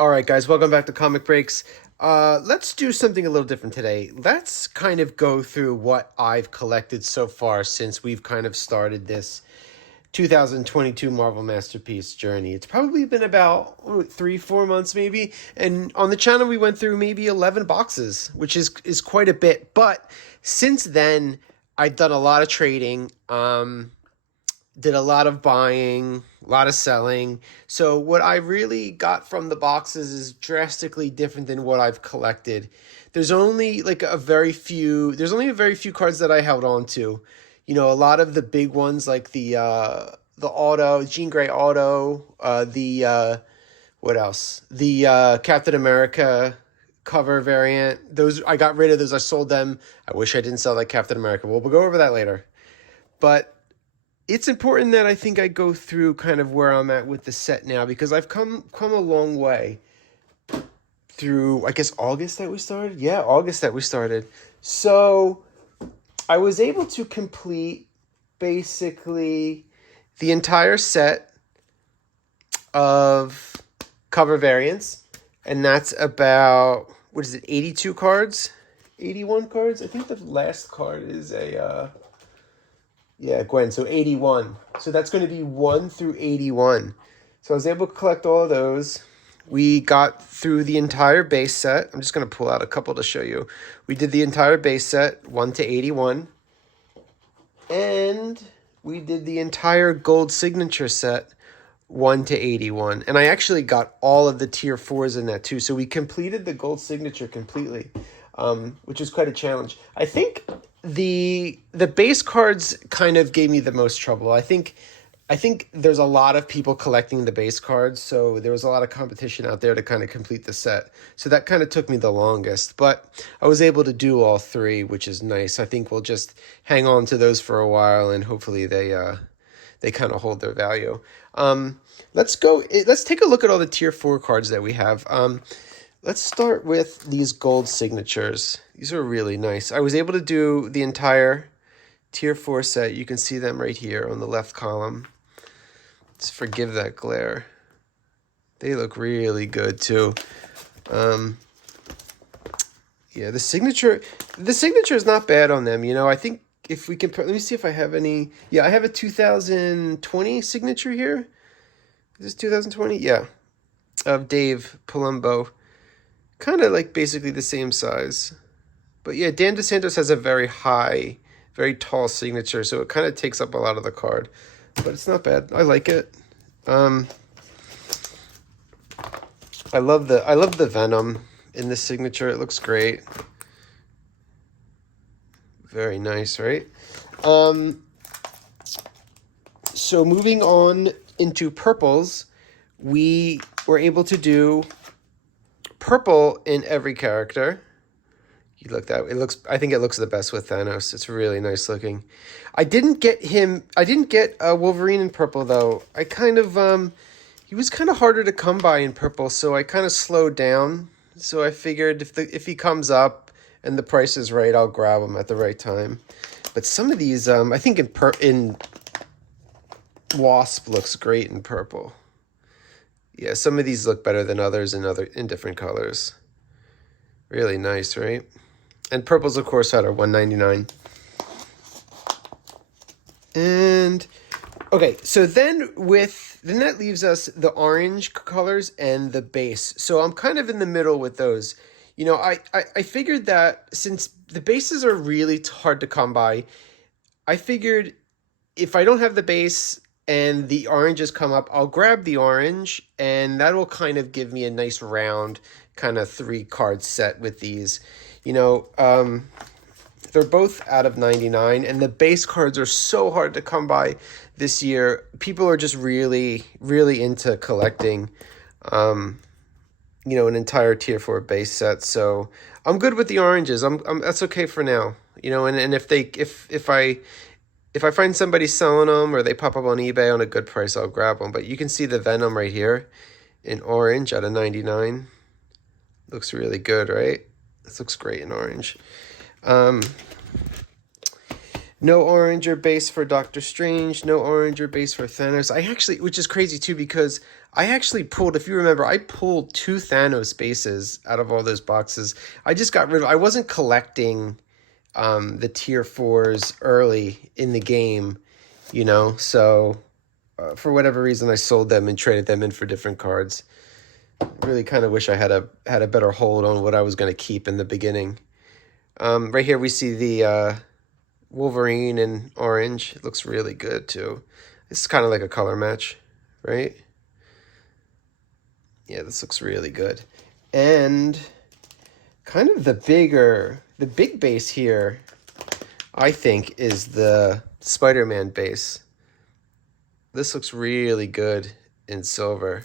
All right, guys, welcome back to Comic Breaks. Let's do something a little different today. Let's kind of go through what I've collected so far since we've kind of started this 2022 Marvel Masterpiece journey. It's probably been about 3-4 months maybe, and on the channel we went through maybe 11 boxes, which is quite a bit. But since then, I've done a lot of trading. Did a lot of buying, a lot of selling. So what I really got from the boxes is drastically different than what I've collected. There's only a very few cards that I held on to. You know, a lot of the big ones like the auto, Jean Grey auto, what else? The Captain America cover variant. Those I got rid of those. I sold them. I wish I didn't sell that Captain America. We'll go over that later. But it's important that I think I go through kind of where I'm at with the set now, because I've come a long way through, I guess, August that we started. Yeah, August that we started. So I was able to complete basically the entire set of cover variants, and that's about, what is it, 82 cards? 81 cards? I think the last card is a yeah, Gwen. So 81. So that's going to be 1 through 81. So I was able to collect all of those. We got through the entire base set. I'm just going to pull out a couple to show you. We did the entire base set, 1 to 81. And we did the entire gold signature set, 1 to 81. And I actually got all of the tier 4s in that too. So we completed the gold signature completely, which is quite a challenge. I think the base cards kind of gave me the most trouble. I think there's a lot of people collecting the base cards, so there was a lot of competition out there to kind of complete the set. So that kind of took me the longest, but I was able to do all three, which is nice. I think we'll just hang on to those for a while, and hopefully they kind of hold their value. Let's take a look at all the tier 4 cards that we have. Let's start with these gold signatures. These are really nice. I was able to do the entire tier 4 set. You can see them right here on the left column. Just forgive that glare. They look really good too. Yeah, the signature is not bad on them. You know, I think if we can, let me see if I have any. Yeah, I have a 2020 signature here. Is this 2020? Yeah, of Dave Palumbo. Kind of like basically the same size. But yeah, Dan DeSantos has a very high, very tall signature, so it kind of takes up a lot of the card. But it's not bad. I like it. I love the Venom in this signature. It looks great. Very nice, right? So moving on into purples, we were able to do purple in every character. You look that, it looks, I think it looks the best with Thanos. It's really nice looking. I didn't get Wolverine in purple though. I kind of he was kind of harder to come by in purple, so I kind of slowed down. So I figured if he comes up and the price is right, I'll grab him at the right time. But some of these I think in Wasp looks great in purple. Yeah, some of these look better than others in different colors. Really nice, right? And purples, of course, are $1.99. And okay, so then that leaves us the orange colors and the base. So I'm kind of in the middle with those. You know, I figured that since the bases are really hard to come by, I figured if I don't have the base and the oranges come up, I'll grab the orange, and that will kind of give me a nice round kind of 3-card set with these. You know, they're both out of 99, and the base cards are so hard to come by this year. People are just really, really into collecting, you know, an entire tier 4 base set. So I'm good with the oranges. That's okay for now. You know, and if I find somebody selling them or they pop up on eBay on a good price, I'll grab them. But you can see the Venom right here in orange out of 99. Looks really good, right? This looks great in orange. No orange or base for Doctor Strange. No orange or base for Thanos. I actually, which is crazy too, because I actually pulled, if you remember, I pulled 2 Thanos bases out of all those boxes. I just got rid of, I wasn't collecting the tier 4s early in the game, you know, so for whatever reason I sold them and traded them in for different cards. Really kind of wish I had a better hold on what I was going to keep in the beginning. Right here we see the Wolverine in orange. It looks really good too. It's kind of like a color match, right? Yeah, this looks really good. And kind of the big base here, I think, is the Spider-Man base. This looks really good in silver.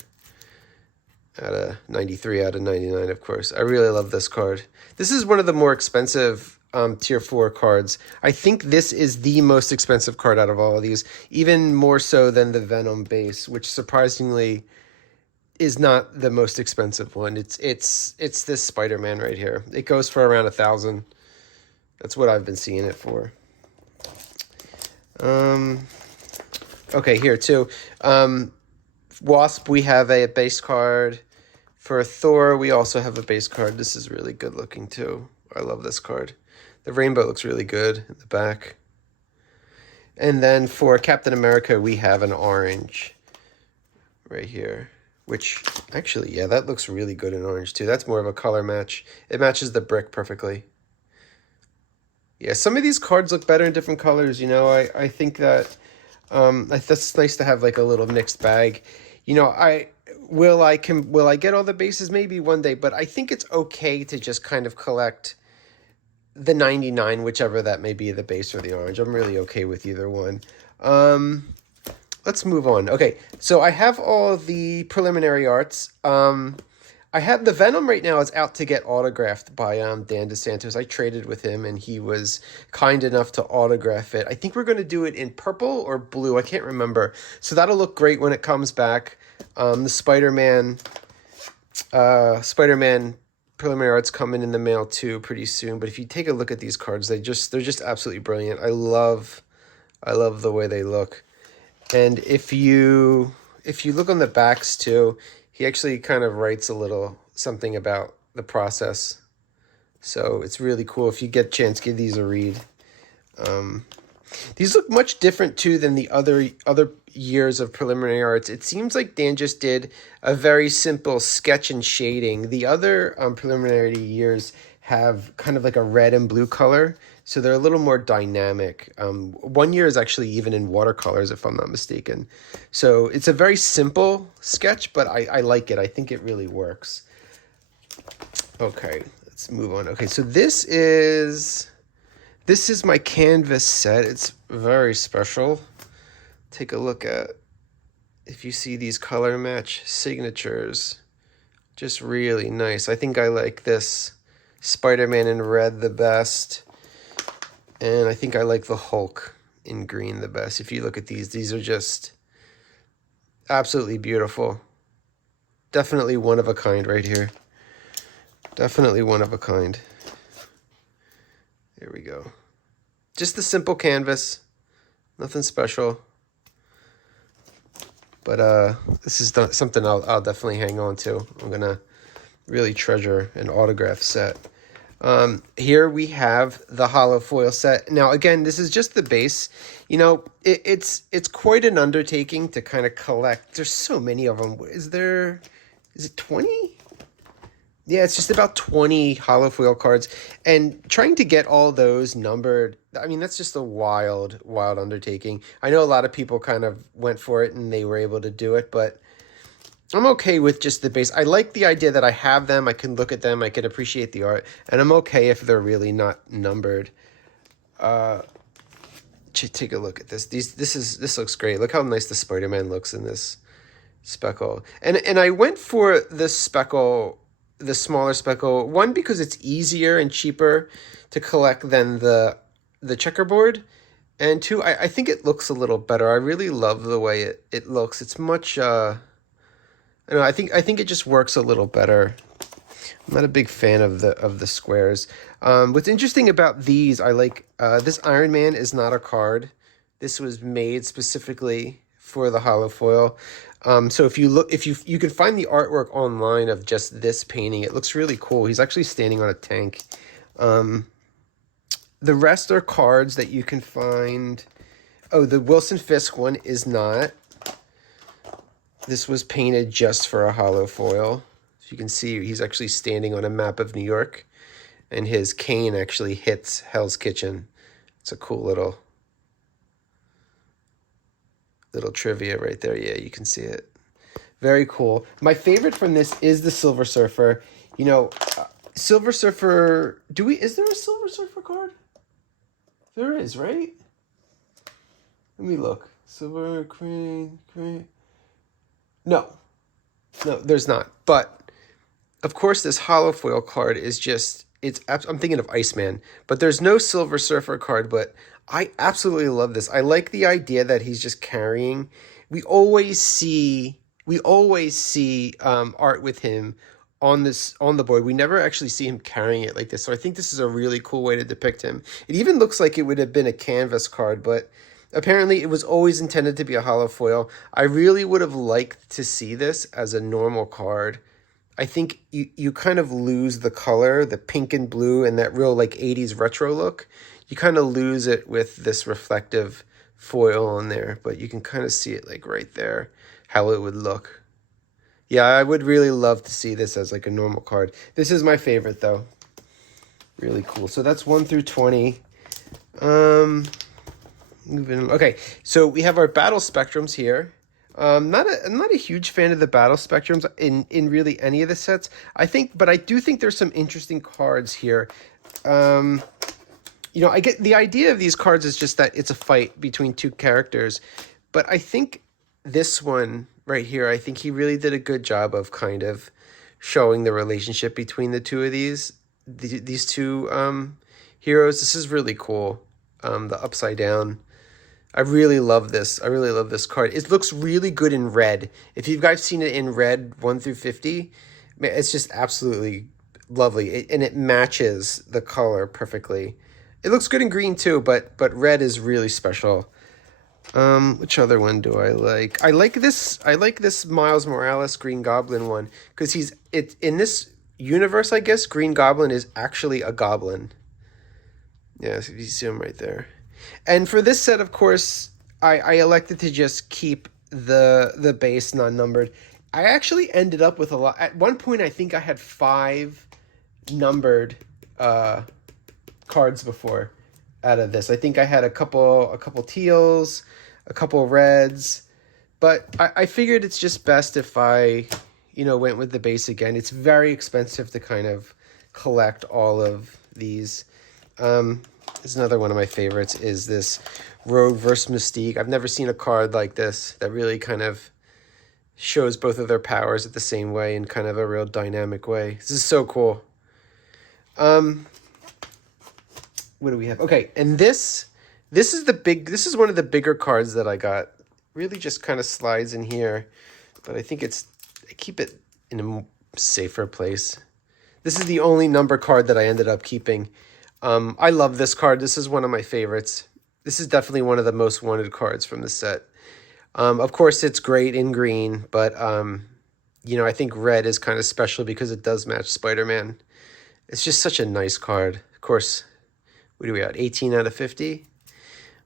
Out of 93 out of 99, of course. I really love this card. This is one of the more expensive tier 4 cards. I think this is the most expensive card out of all of these, even more so than the Venom base, which surprisingly is not the most expensive one. It's this Spider-Man right here. It goes for around 1,000. That's what I've been seeing it for. Okay, here too. Wasp, we have a base card. For Thor, we also have a base card. This is really good looking too. I love this card. The rainbow looks really good in the back. And then for Captain America, we have an orange right here. Which, actually, yeah, that looks really good in orange too. That's more of a color match. It matches the brick perfectly. Yeah, some of these cards look better in different colors, you know. I think that that's nice to have like a little mixed bag. You know, will I get all the bases maybe one day, but I think it's okay to just kind of collect the 99, whichever that may be, the base or the orange. I'm really okay with either one. Let's move on. Okay, so I have all the preliminary arts. I have the Venom right now is out to get autographed by Dan DeSantos. I traded with him, and he was kind enough to autograph it. I think we're going to do it in purple or blue. I can't remember. So that'll look great when it comes back. The Spider-Man preliminary arts coming in the mail too pretty soon. But if you take a look at these cards, they're just absolutely brilliant. I love the way they look. And if you look on the backs too, he actually kind of writes a little something about the process. So it's really cool. If you get a chance, give these a read. These look much different too than the other years of preliminary arts. It seems like Dan just did a very simple sketch and shading. The other preliminary years have kind of like a red and blue color, so they're a little more dynamic. One year is actually even in watercolors, if I'm not mistaken. So it's a very simple sketch, but I like it. I think it really works. Okay, let's move on. Okay, so this is my canvas set. It's very special. Take a look at, if you see these color match signatures, just really nice. I think I like this Spider-Man in red the best. And I think I like the Hulk in green the best. If you look at these are just absolutely beautiful. Definitely one of a kind right here. Definitely one of a kind. There we go. Just the simple canvas. Nothing special. But this is something I'll definitely hang on to. I'm going to really treasure an autograph set. Here we have the hollow foil set. Now, again, this is just the base. You know, it's quite an undertaking to kind of collect. There's so many of them. Is it 20? Yeah, it's just about 20 hollow foil cards. And trying to get all those numbered, I mean, that's just a wild undertaking. I know a lot of people kind of went for it and they were able to do it, but I'm okay with just the base. I like the idea that I have them, I can look at them, I can appreciate the art, and I'm okay if they're really not numbered. Take a look at this. This looks great. Look how nice the Spider-Man looks in this speckle. And I went for this speckle, the smaller speckle, one because it's easier and cheaper to collect than the checkerboard, and two, I think it looks a little better. I really love the way it looks. It's much I don't know, I think it just works a little better. I'm not a big fan of the squares. What's interesting about these, I like this Iron Man is not a card. This was made specifically for the hollow foil. So if you look, if you can find the artwork online of just this painting, it looks really cool. He's actually standing on a tank. The rest are cards that you can find. Oh, the Wilson Fisk one is not. This was painted just for a hollow foil. As you can see, he's actually standing on a map of New York, and his cane actually hits Hell's Kitchen. It's a cool little trivia right there. Yeah, you can see it. Very cool. My favorite from this is the Silver Surfer. You know, Silver Surfer. Is there a Silver Surfer card? There is, right? Let me look. Silver Crane. No, there's not. But of course, this hollow foil card is just, I'm thinking of Iceman, but there's no Silver Surfer card, but I absolutely love this. I like the idea that he's just carrying. We always see art with him on the board. We never actually see him carrying it like this. So I think this is a really cool way to depict him. It even looks like it would have been a canvas card, but apparently it was always intended to be a hollow foil. I really would have liked to see this as a normal card. I think you kind of lose the color, the pink and blue, and that real like 80s retro look. You kind of lose it with this reflective foil on there, but you can kind of see it like right there, how it would look. Yeah, I would really love to see this as like a normal card. This is my favorite though. Really cool. So that's 1 through 20. Okay, so we have our battle spectrums here. I'm not a huge fan of the battle spectrums in really any of the sets. But I do think there's some interesting cards here. I get the idea of these cards is just that it's a fight between two characters, but I think this one right here, I think he really did a good job of kind of showing the relationship between the two of these two heroes. This is really cool. The upside down. I really love this. I really love this card. It looks really good in red. If you guys seen it in red 1 through 50, it's just absolutely lovely. And it matches the color perfectly. It looks good in green too, but red is really special. Which other one do I like? I like this Miles Morales Green Goblin one because in this universe, I guess Green Goblin is actually a goblin. Yeah, so you see him right there. And for this set, of course, I elected to just keep the base non-numbered. I actually ended up with a lot. At one point, I think I had 5 numbered cards before out of this. I think I had a couple teals, a couple reds, but I figured it's just best if I, went with the base again. It's very expensive to kind of collect all of these. Is another one of my favorites is this Rogue versus Mystique. I've never seen a card like this that really kind of shows both of their powers at the same way in kind of a real dynamic way. This is so cool. What do we have? Okay, and this is one of the bigger cards that I got. Really just kind of slides in here, but I think I keep it in a safer place. This is the only number card that I ended up keeping. I love this card. This is one of my favorites. This is definitely one of the most wanted cards from the set. Of course, it's great in green, but, I think red is kind of special because it does match Spider-Man. It's just such a nice card. Of course, what do we got? 18 out of 50?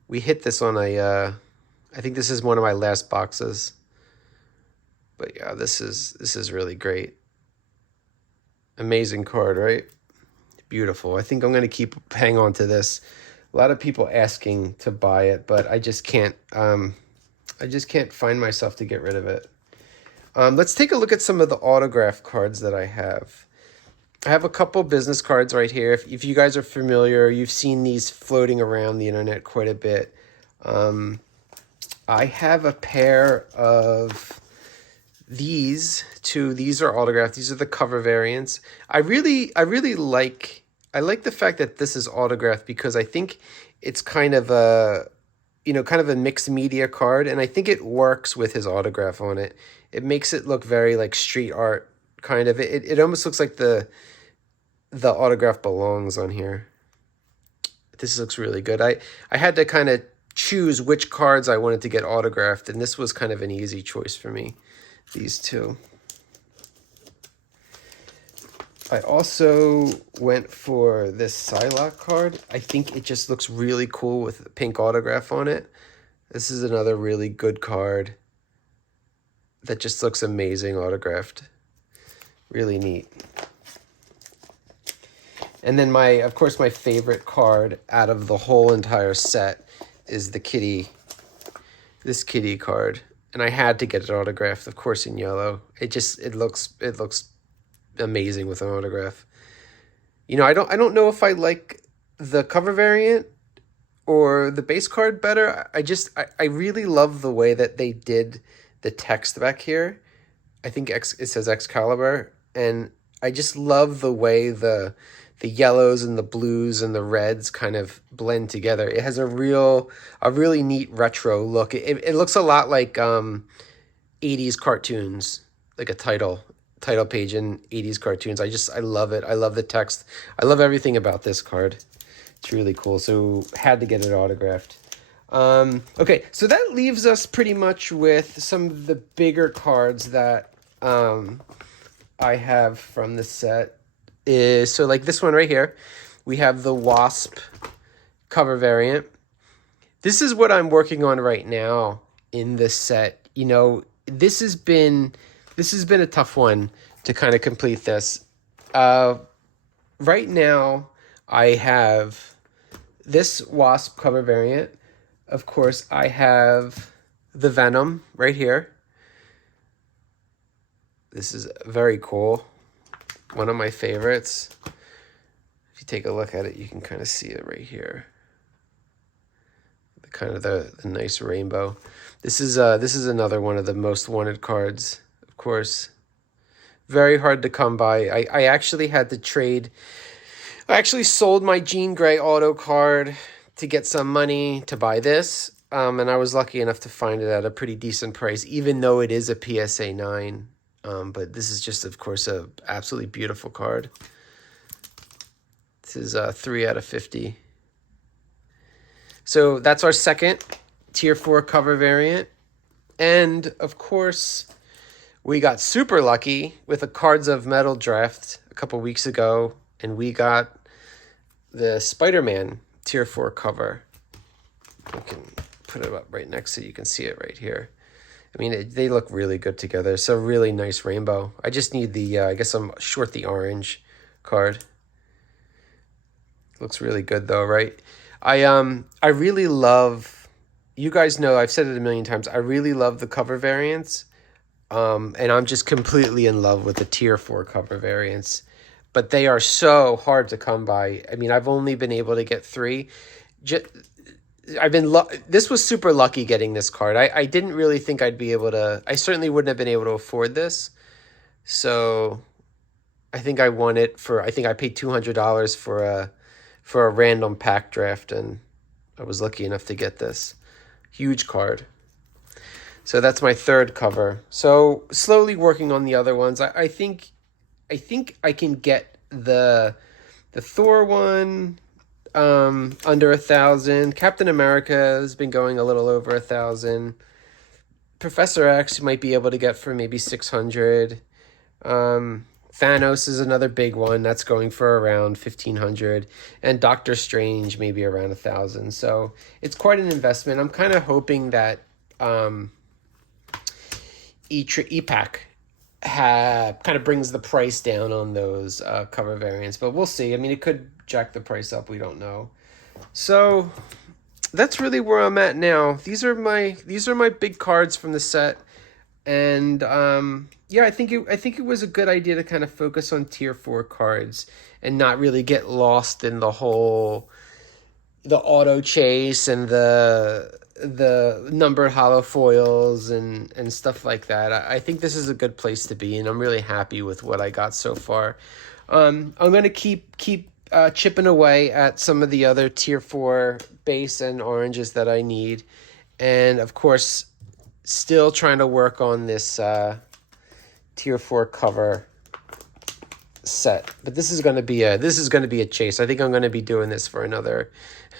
We hit this on I think this is one of my last boxes. But yeah, this is really great. Amazing card, right? Beautiful. I think I'm going to hang on to this. A lot of people asking to buy it, but I just can't find myself to get rid of it. Let's take a look at some of the autograph cards that I have. I have a couple business cards right here. If you guys are familiar, you've seen these floating around the internet quite a bit. I have a pair of these two. These are autographed. These are the cover variants. I like the fact that this is autographed because I think it's kind of a mixed media card, and I think it works with his autograph on it. It makes it look very like street art kind of. It almost looks like the autograph belongs on here. This looks really good. I had to kind of choose which cards I wanted to get autographed, and this was kind of an easy choice for me. these two. I also went for this Psylocke card. I think it just looks really cool with a pink autograph on it. This is another really good card that just looks amazing autographed. Really neat. And then of course, my favorite card out of the whole entire set is the this kitty card. And I had to get it autographed, of course, in yellow. It looks amazing with an autograph. You know, I don't know if I like the cover variant or the base card better. I really love the way that they did the text back here. I think it says Excalibur, and I just love the way the yellows and the blues and the reds kind of blend together. It has a really neat retro look. It looks a lot like 80s cartoons, like a title page in 80s cartoons. I love it. I love the text. I love everything about this card. It's really cool. So had to get it autographed. Okay, so that leaves us pretty much with some of the bigger cards that I have from the set. So like this one right here, we have the Wasp cover variant. This is what I'm working on right now in this set. You know, this has been a tough one to kind of complete this. Right now, I have this Wasp cover variant. Of course, I have the Venom right here. This is very cool. One of my favorites. If you take a look at it, you can kind of see it right here. The nice rainbow. This is another one of the most wanted cards, of course. Very hard to come by. I actually had to trade. I actually sold my Jean Grey auto card to get some money to buy this. And I was lucky enough to find it at a pretty decent price, even though it is a PSA 9. But this is just, of course, a absolutely beautiful card. This is 3 out of 50. So that's our second Tier 4 cover variant. And, of course, we got super lucky with a Cards of Metal draft a couple weeks ago, and we got the Spider-Man Tier 4 cover. I can put it up right next so you can see it right here. I mean, they look really good together. It's a really nice rainbow. I just need the, I guess I'm short the orange card. Looks really good though, right? I really love, you guys know, I've said it a million times, I really love the cover variants. And I'm just completely in love with the Tier 4 cover variants. But they are so hard to come by. I mean, I've only been able to get 3. This was super lucky getting this card. I didn't really think I'd be able to. I certainly wouldn't have been able to afford this. So I think I won it for. I think I paid $200 for a random pack draft, and I was lucky enough to get this huge card. So that's my third cover. So slowly working on the other ones. I think I can get the Thor one under 1,000. Captain America has been going a little over 1,000. Professor X might be able to get for maybe 600. Thanos is another big one that's going for around 1,500, and Doctor Strange maybe around 1,000. So it's quite an investment. I'm kind of hoping that EPAC kind of brings the price down on those cover variants, but we'll see. I mean, it could jack the price up. We don't know. So that's really where I'm at now. These are my big cards from the set, and yeah, I think it was a good idea to kind of focus on Tier 4 cards and not really get lost in the auto chase and the numbered hollow foils and stuff like that. I think this is a good place to be, and I'm really happy with what I got so far. I'm going to keep chipping away at some of the other Tier 4 base and oranges that I need, and of course still trying to work on this Tier 4 cover set. But this is going to be a chase. I think I'm going to be doing this for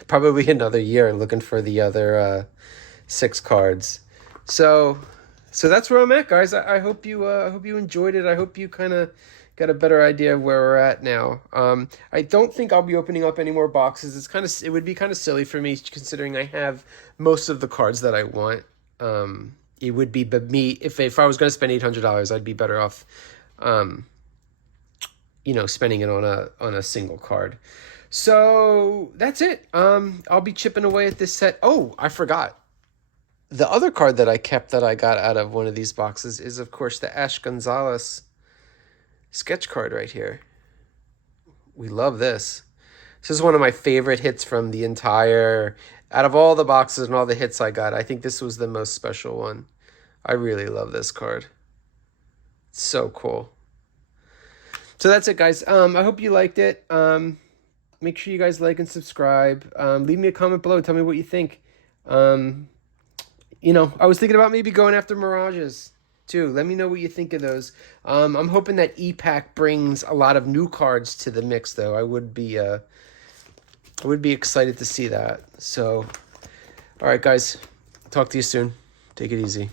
probably another year, looking for the other 6 cards. So So that's where I'm at, guys. I hope you enjoyed it. I hope you kind of got a better idea of where we're at now. I don't think I'll be opening up any more boxes. It would be kind of silly for me considering I have most of the cards that I want. It would be, but me if I was going to spend $800, I'd be better off, spending it on a single card. So that's it. I'll be chipping away at this set. Oh, I forgot. The other card that I kept that I got out of one of these boxes is, of course, the Ash Gonzalez sketch card right here. We love this. This is one of my favorite hits from the entire... Out of all the boxes and all the hits I got, I think this was the most special one. I really love this card. It's so cool. So that's it, guys. I hope you liked it. Make sure you guys like and subscribe. Leave me a comment below. Tell me what you think. I was thinking about maybe going after Mirages too. Let me know what you think of those. I'm hoping that E-Pack brings a lot of new cards to the mix, though. I would be excited to see that. So, all right, guys. Talk to you soon. Take it easy.